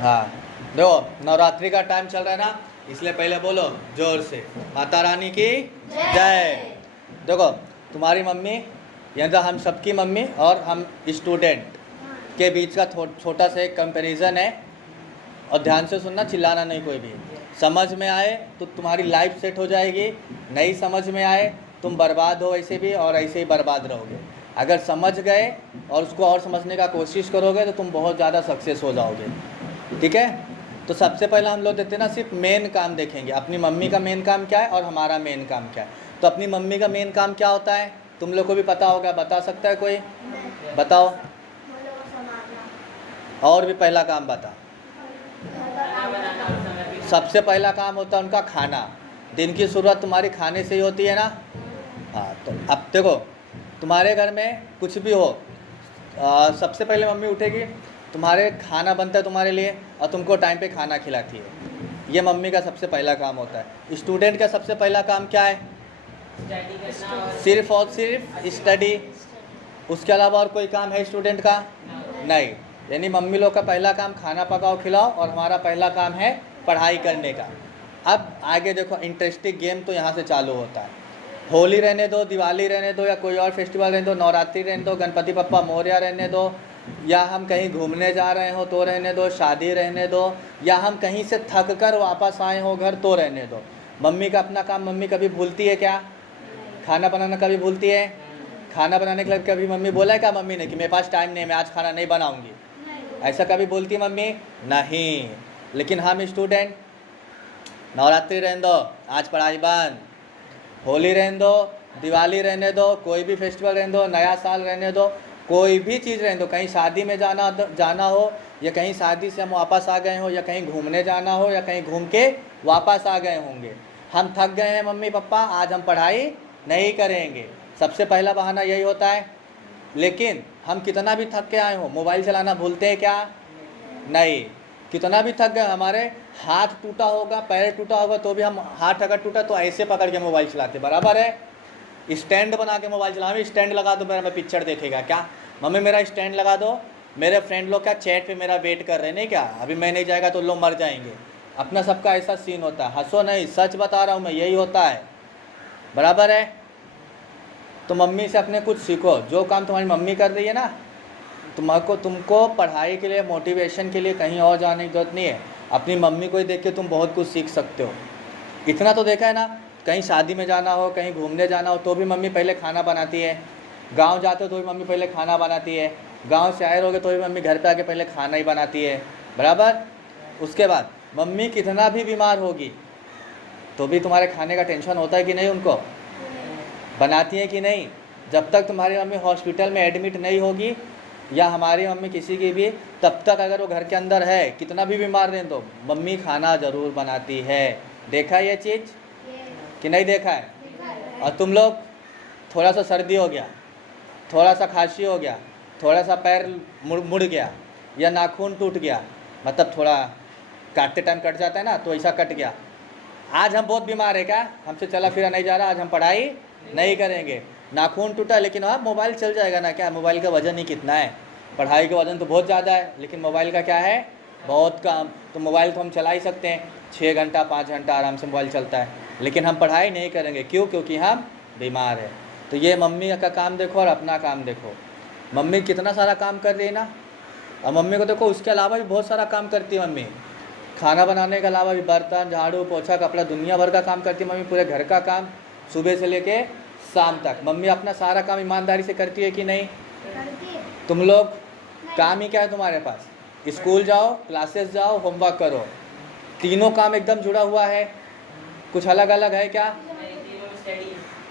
हाँ देखो नवरात्रि का टाइम चल रहा है ना, इसलिए पहले बोलो जोर से माता रानी की जय। देखो तुम्हारी मम्मी यानी तो हम सबकी मम्मी और हम स्टूडेंट के बीच का छोटा सा एक कंपैरिजन है, और ध्यान से सुनना, चिल्लाना नहीं कोई भी। समझ में आए तो तुम्हारी लाइफ सेट हो जाएगी, नहीं समझ में आए तुम बर्बाद हो ऐसे भी और ऐसे ही बर्बाद रहोगे। अगर समझ गए और उसको और समझने का कोशिश करोगे तो तुम बहुत ज़्यादा सक्सेस हो जाओगे। ठीक है, तो सबसे पहले हम लोग देखते हैं ना, सिर्फ मेन काम देखेंगे, अपनी मम्मी का मेन काम क्या है और हमारा मेन काम क्या है। तो अपनी मम्मी का मेन काम क्या होता है तुम लोग को भी पता होगा, बता सकता है कोई? बताओ। और भी पहला काम बता। सबसे पहला काम होता है उनका खाना। दिन की शुरुआत तुम्हारी खाने से ही होती है ना। हाँ, तो अब देखो तुम्हारे घर में कुछ भी हो, सबसे पहले मम्मी उठेगी, तुम्हारे खाना बनता है तुम्हारे लिए और तुमको टाइम पे खाना खिलाती है। ये मम्मी का सबसे पहला काम होता है। स्टूडेंट का सबसे पहला काम क्या है? सिर्फ और सिर्फ स्टडी। उसके अलावा और कोई काम है स्टूडेंट का? नहीं। यानी मम्मी लोग का पहला काम खाना पकाओ खिलाओ, और हमारा पहला काम है पढ़ाई करने का। अब आगे देखो इंटरेस्टिंग गेम तो यहाँ से चालू होता है। होली रहने दो, दिवाली रहने दो, या कोई और फेस्टिवल रहने दो, नवरात्रि रहने दो, गणपति बप्पा मोरया रहने दो, या हम कहीं घूमने जा रहे हो तो रहने दो, शादी रहने दो, या हम कहीं से थक कर वापस आए हो घर तो रहने दो। मम्मी का अपना काम मम्मी कभी भूलती है क्या? खाना बनाना कभी भूलती है? खाना बनाने के लिए कभी मम्मी बोला है क्या मम्मी ने कि मेरे पास टाइम नहीं, मैं आज खाना नहीं बनाऊंगी? ऐसा कभी बोलती है मम्मी? नहीं। लेकिन हम स्टूडेंट, नवरात्रि रहने दो, आज पढ़ाई बंद, होली रहने दो, दिवाली रहने दो, कोई भी फेस्टिवल रहने दो, नया साल रहने दो, कोई भी चीज़ रहने दो, कहीं शादी में जाना हो, या कहीं शादी से हम वापस आ गए हो, या कहीं घूमने जाना हो, या कहीं घूम के वापस आ गए होंगे, हम थक गए हैं मम्मी पापा, आज हम पढ़ाई नहीं करेंगे। सबसे पहला बहाना यही होता है। लेकिन हम कितना भी थक के आए हो, मोबाइल चलाना भूलते हैं क्या? नहीं। कितना भी थक गए, हमारे हाथ टूटा होगा, पैर टूटा होगा, तो भी हम हाथ अगर टूटा तो ऐसे पकड़ के मोबाइल चलाते, बराबर है। स्टैंड बना के मोबाइल चलाना, स्टैंड लगा दो मेरा, मैं पिक्चर देखेगा क्या? मम्मी मेरा स्टैंड लगा दो, मेरे फ्रेंड लोग क्या चैट पे मेरा वेट कर रहे हैं, नहीं क्या? अभी मैं नहीं जाएगा तो लोग मर जाएंगे। अपना सबका ऐसा सीन होता है। हंसो नहीं, सच बता रहा हूँ मैं, यही होता है, बराबर है। तो मम्मी से अपने कुछ सीखो। जो काम तुम्हारी मम्मी कर रही है ना, तुमको पढ़ाई के लिए, मोटिवेशन के लिए कहीं और जाने की जरूरत नहीं है। अपनी मम्मी को ही देख के तुम बहुत कुछ सीख सकते हो। इतना तो देखा है ना, कहीं शादी में जाना हो, कहीं घूमने जाना हो तो भी मम्मी पहले खाना बनाती है। गांव जाते हो तो भी मम्मी पहले खाना बनाती है। गांव से आए रहोगे तो भी मम्मी घर पे आके पहले खाना ही बनाती है, बराबर। उसके बाद मम्मी कितना भी बीमार होगी तो भी तुम्हारे खाने का टेंशन होता है कि नहीं? उनको बनाती है कि नहीं? जब तक तुम्हारी मम्मी हॉस्पिटल में एडमिट नहीं होगी, या हमारी मम्मी किसी की भी, तब तक अगर वो घर के अंदर है, कितना भी बीमार रहें तो मम्मी खाना ज़रूर बनाती है। देखा ये चीज़ कि नहीं देखा है? और तुम लोग, थोड़ा सा सर्दी हो गया, थोड़ा सा खांसी हो गया, थोड़ा सा पैर मुड़ गया, या नाखून टूट गया, मतलब थोड़ा काटते टाइम कट जाता है ना, तो ऐसा कट गया, आज हम बहुत बीमार है क्या? हमसे चला फिरा नहीं जा रहा, आज हम पढ़ाई नहीं करेंगे। नाखून टूटा लेकिन हाँ मोबाइल चल जाएगा ना, क्या मोबाइल का वज़न ही कितना है? पढ़ाई का वज़न तो बहुत ज़्यादा है, लेकिन मोबाइल का क्या है? बहुत कम। तो मोबाइल तो हम चला ही सकते हैं, 6 घंटा 5 घंटा आराम से मोबाइल चलता है, लेकिन हम पढ़ाई नहीं करेंगे। क्यों? क्योंकि हम बीमार हैं। तो ये मम्मी का काम देखो और अपना काम देखो। मम्मी कितना सारा काम कर रही है ना, और मम्मी को देखो उसके अलावा भी बहुत सारा काम करती है मम्मी। खाना बनाने के अलावा भी बर्तन, झाड़ू, पोछा, कपड़ा, दुनिया भर का काम करती है मम्मी। पूरे घर का काम सुबह से लेके शाम तक मम्मी अपना सारा काम ईमानदारी से करती है कि नहीं? तुम लोग काम ही क्या है तुम्हारे पास? स्कूल जाओ, क्लासेस जाओ, होमवर्क करो, तीनों काम एकदम जुड़ा हुआ है। कुछ अलग अलग है क्या?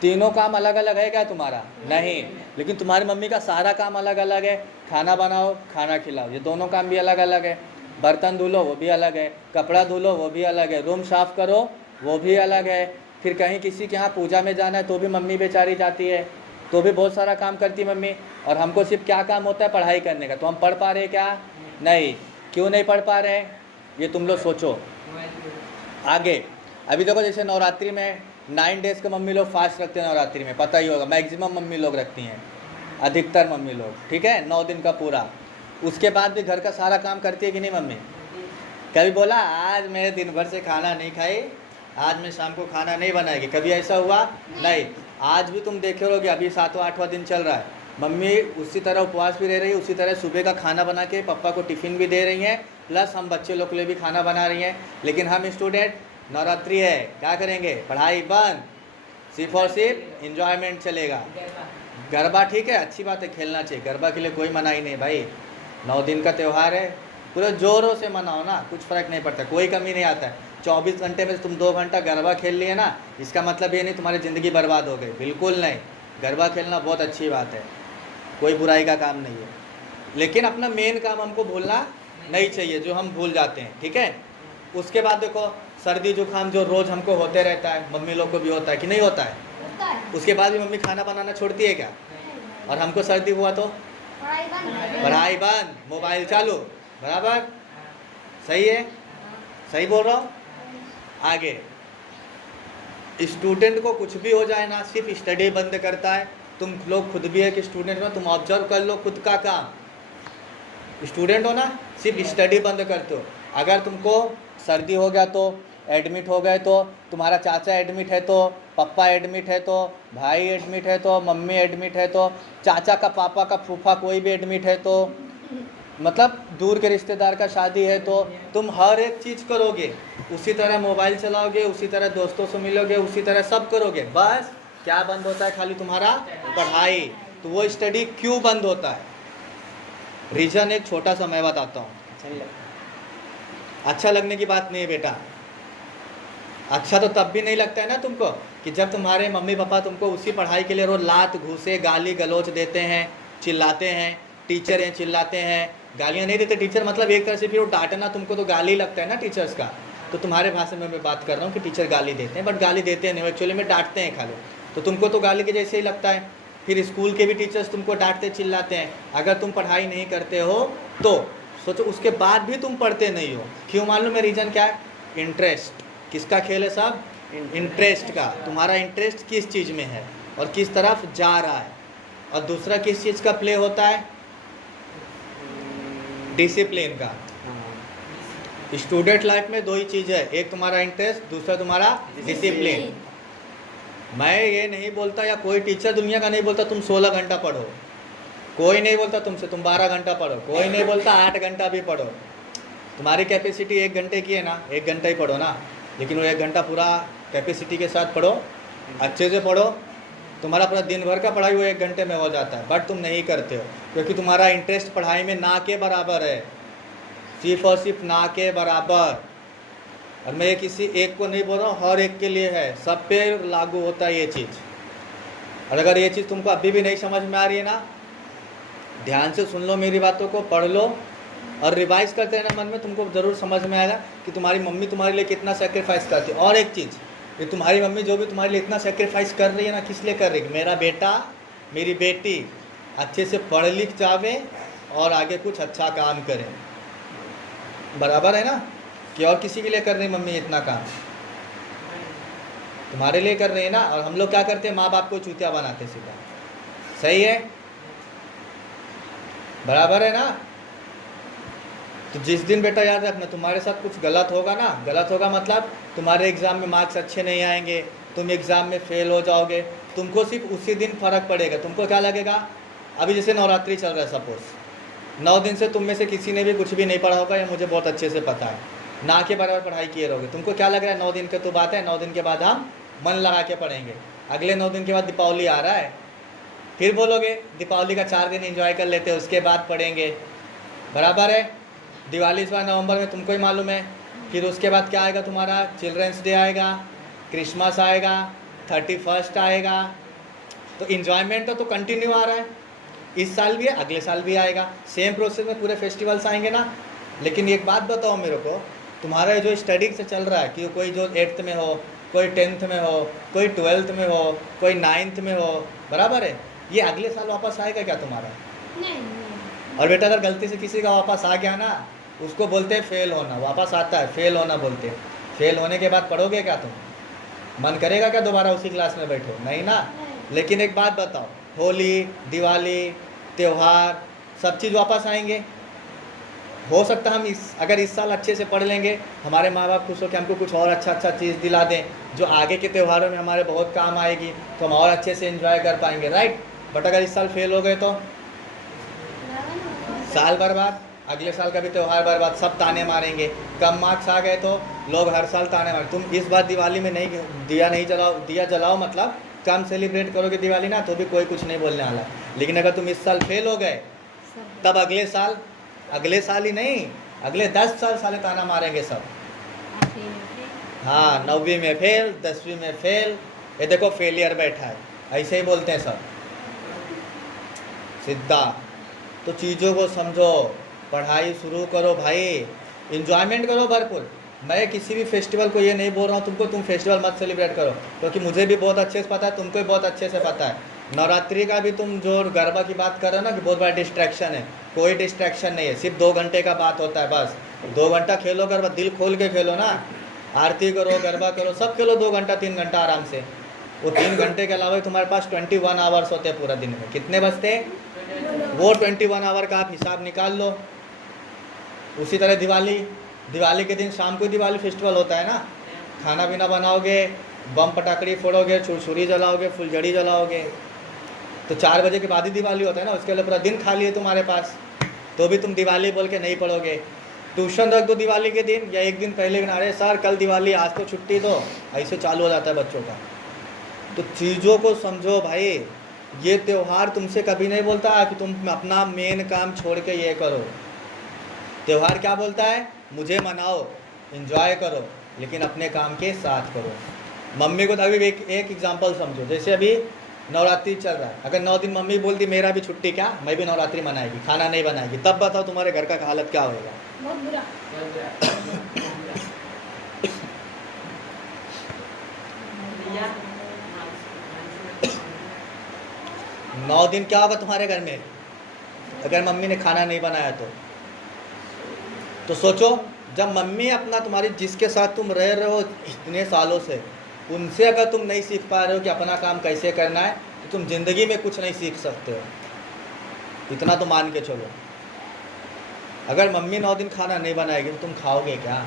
तीनों काम अलग अलग है क्या तुम्हारा? नहीं। लेकिन तुम्हारी मम्मी का सारा काम अलग अलग है। खाना बनाओ, खाना खिलाओ, ये दोनों काम भी अलग अलग है। बर्तन धो लो, वो भी अलग है। कपड़ा धो लो, वो भी अलग है। रूम साफ़ करो, वो भी अलग है। फिर कहीं किसी के यहाँ पूजा में जाना है तो भी मम्मी बेचारी जाती है, तो भी बहुत सारा काम करती है मम्मी। और हमको सिर्फ क्या काम होता है? पढ़ाई करने का। तो हम पढ़ पा रहे क्या? नहीं। क्यों नहीं पढ़ पा रहे? ये तुम लोग सोचो। आगे अभी देखो, जैसे नवरात्रि में 9 डेज़ के मम्मी लोग फास्ट रखते हैं। नवरात्रि में पता ही होगा, मैक्सिमम मम्मी लोग रखती हैं, अधिकतर मम्मी लोग, ठीक है, 9 दिन का पूरा। उसके बाद भी घर का सारा काम करती है कि नहीं मम्मी? कभी बोला आज मैं दिन भर से खाना नहीं खाई, आज मैं शाम को खाना नहीं बनाएगी, कभी ऐसा हुआ? नहीं। आज भी तुम देखे रहोगे, अभी 7वां 8वां दिन चल रहा है, मम्मी उसी तरह उपवास भी रह रही है, उसी तरह सुबह का खाना बना के पापा को टिफ़िन भी दे रही हैं, प्लस हम बच्चे लोग के लिए भी खाना बना रही हैं। लेकिन हम स्टूडेंट, नवरात्रि है, क्या करेंगे? पढ़ाई बंद, सिर्फ और सिर्फ इंजॉयमेंट चलेगा। गरबा ठीक है, अच्छी बात है, खेलना चाहिए, गरबा के लिए कोई मनाही नहीं भाई, 9 दिन का त्यौहार है, पूरे ज़ोरों से मनाओ ना, कुछ फ़र्क नहीं पड़ता, कोई कमी नहीं आता है। 24 घंटे में तुम 2 घंटा गरबा खेल लिए ना, इसका मतलब ये नहीं तुम्हारी ज़िंदगी बर्बाद हो गई, बिल्कुल नहीं। गरबा खेलना बहुत अच्छी बात है, कोई बुराई का काम नहीं है, लेकिन अपना मेन काम हमको भूलना नहीं चाहिए, जो हम भूल जाते हैं, ठीक है। उसके बाद देखो, सर्दी जुकाम जो रोज़ हमको होते रहता है, मम्मी लोग को भी होता है कि नहीं होता है? उसके बाद भी मम्मी खाना बनाना छोड़ती है क्या? और हमको सर्दी हुआ तो पढ़ाई बंद, मोबाइल चालू, बराबर? सही है, सही बोल रहा हूँ? आगे स्टूडेंट को कुछ भी हो जाए ना, सिर्फ स्टडी बंद करता है। तुम लोग खुद भी है कि स्टूडेंट में, तुम ऑब्जर्व कर लो खुद का काम, स्टूडेंट हो ना, सिर्फ स्टडी बंद करते हो। अगर तुमको सर्दी हो गया तो एडमिट हो गए, तो तुम्हारा चाचा एडमिट है, तो पापा एडमिट है, तो भाई एडमिट है, तो मम्मी एडमिट है, तो चाचा का पापा का फूफा कोई भी एडमिट है, तो मतलब दूर के रिश्तेदार का शादी है, तो तुम हर एक चीज़ करोगे, उसी तरह मोबाइल चलाओगे, उसी तरह दोस्तों से मिलोगे, उसी तरह सब करोगे। बस क्या बंद होता है? खाली तुम्हारा पढ़ाई। तो वो स्टडी क्यों बंद होता है? रीज़न एक छोटा सा मैं बताता हूँ। अच्छा लगने की बात नहीं है बेटा, अच्छा तो तब भी नहीं लगता है ना तुमको कि जब तुम्हारे मम्मी पापा तुमको उसी पढ़ाई के लिए रोज लात घूसे गाली गलौच देते हैं, चिल्लाते हैं, टीचर हैं चिल्लाते हैं, गालियाँ नहीं देते टीचर, मतलब एक तरह से फिर वो डांटना तुमको तो गाली लगता है ना टीचर्स का। तो तुम्हारे भाषा में मैं बात कर रहा हूँ कि टीचर गाली देते हैं, बट गाली देते नहीं, एक्चुअली में डांटते हैं खाली, तो तुमको तो गाली के जैसे ही लगता है। फिर स्कूल के भी टीचर्स तुमको डांटते चिल्लाते हैं, अगर तुम पढ़ाई नहीं करते हो तो सोचो, उसके बाद भी तुम पढ़ते नहीं हो, क्यों? मालूम है रीज़न क्या है? इंटरेस्ट। किसका खेल है सब? इंटरेस्ट का। तुम्हारा इंटरेस्ट किस चीज़ में है और किस तरफ जा रहा है। और दूसरा किस चीज़ का प्ले होता है? डिसिप्लिन का। स्टूडेंट लाइफ में 2 ही चीज़ है, एक तुम्हारा इंटरेस्ट, दूसरा तुम्हारा डिसिप्लिन। मैं ये नहीं बोलता, या कोई टीचर दुनिया का नहीं बोलता तुम 16 घंटा पढ़ो, कोई नहीं बोलता तुमसे तुम 12 घंटा पढ़ो, कोई नहीं बोलता 8 घंटा भी पढ़ो। तुम्हारी कैपेसिटी 1 घंटे की है ना, 1 घंटा ही पढ़ो ना, लेकिन वो 1 घंटा पूरा कैपेसिटी के साथ पढ़ो, अच्छे से पढ़ो। तुम्हारा पूरा दिन भर का पढ़ाई वो 1 घंटे में हो जाता है, बट तुम नहीं करते हो क्योंकि तुम्हारा इंटरेस्ट पढ़ाई में ना के बराबर है, सिर्फ और सिर्फ ना के बराबर। और मैं किसी एक को नहीं बोल रहा हूँ, हर एक के लिए है, सब पे लागू होता है ये चीज़। और अगर ये चीज़ तुमको अभी भी नहीं समझ में आ रही है ना, ध्यान से सुन लो मेरी बातों को, पढ़ लो और रिवाइज करते रहना मन में, तुमको ज़रूर समझ में आएगा कि तुम्हारी मम्मी तुम्हारे लिए कितना सेक्रीफाइस करती है। और एक चीज़, ये तुम्हारी मम्मी जो भी तुम्हारे लिए इतना सेक्रीफाइस कर रही है ना, किस लिए कर रही है? मेरा बेटा मेरी बेटी अच्छे से पढ़ लिख जावे और आगे कुछ अच्छा काम करें, बराबर है ना? कि और किसी के लिए कर रही मम्मी इतना काम? तुम्हारे लिए कर रही है ना। और हम लोग क्या करते हैं? माँ बाप को चूतिया बनाते सीधा। सही है, बराबर है ना? तो जिस दिन बेटा याद रखना तुम्हारे साथ कुछ गलत होगा ना, गलत होगा मतलब तुम्हारे एग्ज़ाम में मार्क्स अच्छे नहीं आएंगे, तुम एग्ज़ाम में फेल हो जाओगे, तुमको सिर्फ उसी दिन फ़र्क पड़ेगा। तुमको क्या लगेगा? अभी जैसे नवरात्रि चल रहा है, सपोज 9 दिन से तुम में से किसी ने भी कुछ भी नहीं पढ़ा होगा, ये मुझे बहुत अच्छे से पता है, ना के बराबर पढ़ाई किए रहोगे। तुमको क्या लग रहा है? 9 दिन की तो बात है, 9 दिन के बाद हम मन लगा के पढ़ेंगे। अगले 9 दिन के बाद दीपावली आ रहा है, फिर बोलोगे दीपावली का 4 दिन एंजॉय कर लेते हैं, उसके बाद पढ़ेंगे, बराबर है? दिवाली इस बार नवंबर में तुमको ही मालूम है। फिर उसके बाद क्या आएगा? तुम्हारा चिल्ड्रंस डे आएगा, क्रिसमस आएगा, 31st आएगा। तो इन्जॉयमेंट तो कंटिन्यू आ रहा है, इस साल भी है, अगले साल भी आएगा, सेम प्रोसेस में पूरे फेस्टिवल्स आएंगे ना। लेकिन एक बात बताओ मेरे को, तुम्हारा जो स्टडी से चल रहा है कि कोई जो 8th में हो, कोई 10th में हो, कोई 12th में हो, कोई 9th में हो, बराबर है? ये अगले साल वापस आएगा क्या तुम्हारा? नहीं। और बेटा अगर गलती से किसी का वापस आ गया ना, उसको बोलते हैं फेल होना, वापस आता है फेल होना बोलते हैं। फेल होने के बाद पढ़ोगे क्या तुम? मन करेगा क्या दोबारा उसी क्लास में बैठो? नहीं ना। लेकिन एक बात बताओ, होली, दिवाली, त्यौहार, सब चीज़ वापस आएंगे, हो सकता है हम अगर इस साल अच्छे से पढ़ लेंगे, हमारे माँ बाप खुश हो कि हमको कुछ और अच्छा चीज़ दिला दें जो आगे के त्योहारों में हमारे बहुत काम आएगी, तो हम और अच्छे से एंजॉय कर पाएंगे, राइट। बट अगर इस साल फेल हो गए तो साल बर्बाद, अगले साल का भी त्यौहार बर्बाद, सब ताने मारेंगे। कम मार्क्स आ गए तो लोग हर साल ताने मारे। तुम इस बार दिवाली में नहीं दिया जलाओ मतलब कम सेलिब्रेट करोगे दिवाली ना, तो भी कोई कुछ नहीं बोलने वाला। लेकिन अगर तुम इस साल फेल हो गए तब अगले साल ही नहीं, अगले 10 साल साले ताना मारेंगे सब। हाँ, 9वीं में फेल, 10वीं में फेल, ये देखो फेलियर बैठा है, ऐसे ही बोलते हैं सब सीधा। तो चीज़ों को समझो, पढ़ाई शुरू करो भाई, इंजॉयमेंट करो भरपूर। मैं किसी भी फेस्टिवल को ये नहीं बोल रहा हूँ तुमको तुम फेस्टिवल मत सेलिब्रेट करो, क्योंकि मुझे भी बहुत अच्छे से पता है, तुमको भी बहुत अच्छे से पता है। नवरात्रि का भी तुम जो गरबा की बात कर रहे हो ना कि बहुत बड़ा डिस्ट्रैक्शन है, कोई डिस्ट्रैक्शन नहीं है, सिर्फ 2 घंटे का बात होता है बस। 2 घंटा खेलो गरबा, दिल खोल के खेलो ना, आरती करो, गरबा करो, सब खेलो 2 घंटा 3 घंटा आराम से। वो 3 घंटे के अलावा तुम्हारे पास 21 आवर्स होते हैं पूरा दिन में। कितने बजते? वो 21 आवर का आप हिसाब निकाल लो। उसी तरह दिवाली के दिन शाम को दिवाली फेस्टिवल होता है ना, खाना पीना बनाओगे, बम पटाखड़ी फोड़ोगे, छुरछुरी जलाओगे, फुलझड़ी जलाओगे, तो 4 बजे के बाद ही दिवाली होता है ना। उसके लिए पूरा दिन खाली है तुम्हारे पास, तो भी तुम दिवाली बोल के नहीं पढ़ोगे। ट्यूशन रख दो दिवाली के दिन या एक दिन पहले, अरे सर कल दिवाली, आज तो छुट्टी दो, ऐसे चालू हो जाता है बच्चों का। तो चीज़ों को समझो भाई, ये त्यौहार तुमसे कभी नहीं बोलता कि तुम अपना मेन काम छोड़ के ये करो। त्यौहार क्या बोलता है? मुझे मनाओ, एंजॉय करो, लेकिन अपने काम के साथ करो। मम्मी को तो अभी एक एग्जांपल समझो, जैसे अभी नवरात्रि चल रहा है, अगर 9 दिन मम्मी बोलती मेरा भी छुट्टी, क्या मैं भी नवरात्रि मनाएगी, खाना नहीं बनाएगी, तब बताओ तुम्हारे घर का हालत क्या होगा? बहुत बुरा। 9 दिन क्या होगा तुम्हारे घर में अगर मम्मी ने खाना नहीं बनाया तो सोचो, जब मम्मी अपना तुम्हारी जिसके साथ तुम रह रहे हो इतने सालों से, उनसे अगर तुम नहीं सीख पा रहे हो कि अपना काम कैसे करना है, तो तुम ज़िंदगी में कुछ नहीं सीख सकते हो। इतना तो मान के चलो। अगर मम्मी 9 दिन खाना नहीं बनाएगी तो तुम खाओगे क्या?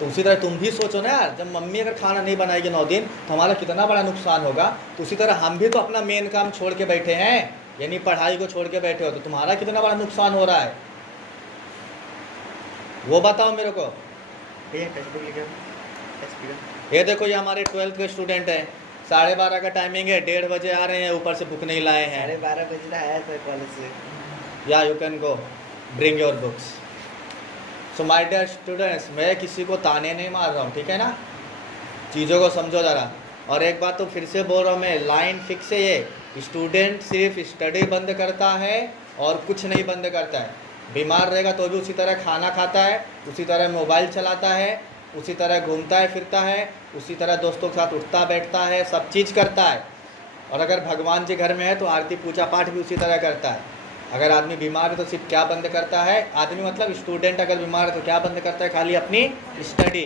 तो उसी तरह तुम भी सोचो ना यार, जब मम्मी अगर खाना नहीं बनाएगी 9 दिन तो हमारा कितना बड़ा नुकसान होगा। तो उसी तरह हम भी तो अपना मेन काम छोड़ के बैठे हैं, यानी पढ़ाई को छोड़ के बैठे हो, तो तुम्हारा कितना बड़ा नुकसान हो रहा है वो बताओ मेरे को। ये देखो, ये हमारे 12th के स्टूडेंट हैं, 12:30 का टाइमिंग है, 1:30 बजे आ रहे हैं, ऊपर से बुक नहीं लाए हैं। 12:30 बजे आया था कॉलेज से। या you can go bring your books. So my dear students, मैं किसी को ताने नहीं मार रहा हूँ, ठीक है ना, चीज़ों को समझो ज़रा। और एक बात तो फिर से बोल रहा हूँ मैं, लाइन फिक्स है ये, स्टूडेंट सिर्फ स्टडी बंद करता है और कुछ नहीं बंद करता है। बीमार रहेगा तो भी उसी तरह खाना खाता है, उसी तरह मोबाइल चलाता है, उसी तरह घूमता है फिरता है, उसी तरह दोस्तों के साथ उठता बैठता है, सब चीज़ करता है। और अगर भगवान जी घर में है तो आरती पूजा पाठ भी उसी तरह करता है। अगर आदमी बीमार है तो सिर्फ क्या बंद करता है? आदमी मतलब स्टूडेंट अगर बीमार है तो क्या बंद करता है? खाली अपनी स्टडी।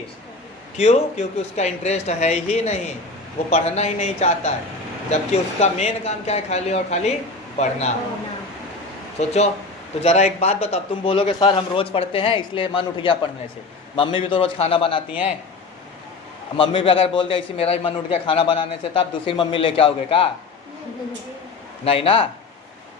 क्यों? क्योंकि उसका इंटरेस्ट है ही नहीं, वो पढ़ना ही नहीं चाहता है, जबकि उसका मेन काम क्या है? खाली और खाली पढ़ना। सोचो। तो ज़रा एक बात बताओ, तुम बोलोगे सर हम रोज़ पढ़ते हैं इसलिए मन उठ गया पढ़ने से, मम्मी भी तो रोज़ खाना बनाती हैं, मम्मी भी अगर बोल दे इसी मेरा भी मन उठ गया खाना बनाने से, तब दूसरी मम्मी लेके आओगे क्या? नहीं ना।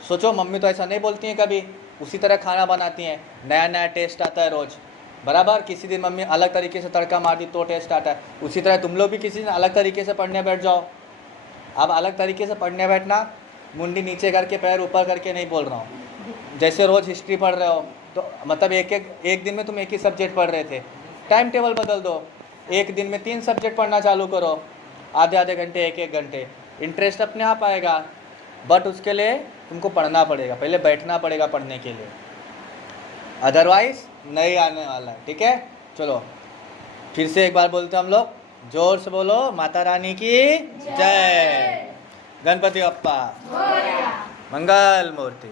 सोचो, मम्मी तो ऐसा नहीं बोलती हैं कभी, उसी तरह खाना बनाती हैं, नया नया टेस्ट आता है रोज़, बराबर। किसी दिन मम्मी अलग तरीके से तड़का मार दी तो टेस्ट आता है। उसी तरह तुम लोग भी किसी दिन अलग तरीके से पढ़ने बैठ जाओ। अब अलग तरीके से पढ़ने बैठना, मुंडी नीचे करके पैर ऊपर करके नहीं बोल रहा हूँ। जैसे रोज़ हिस्ट्री पढ़ रहे हो तो मतलब एक दिन में तुम एक ही सब्जेक्ट पढ़ रहे थे, टाइम टेबल बदल दो, एक दिन में 3 सब्जेक्ट पढ़ना चालू करो, आधे आधे घंटे 1-1 घंटे, इंटरेस्ट अपने आप आएगा। बट उसके लिए तुमको पढ़ना पड़ेगा, पहले बैठना पड़ेगा पढ़ने के लिए, अदरवाइज नहीं आने वाला है, ठीक है। चलो फिर से एक बार बोलते हम लोग, जोर से बोलो, माता रानी की जय, गणपति बप्पा, मंगल मूर्ति।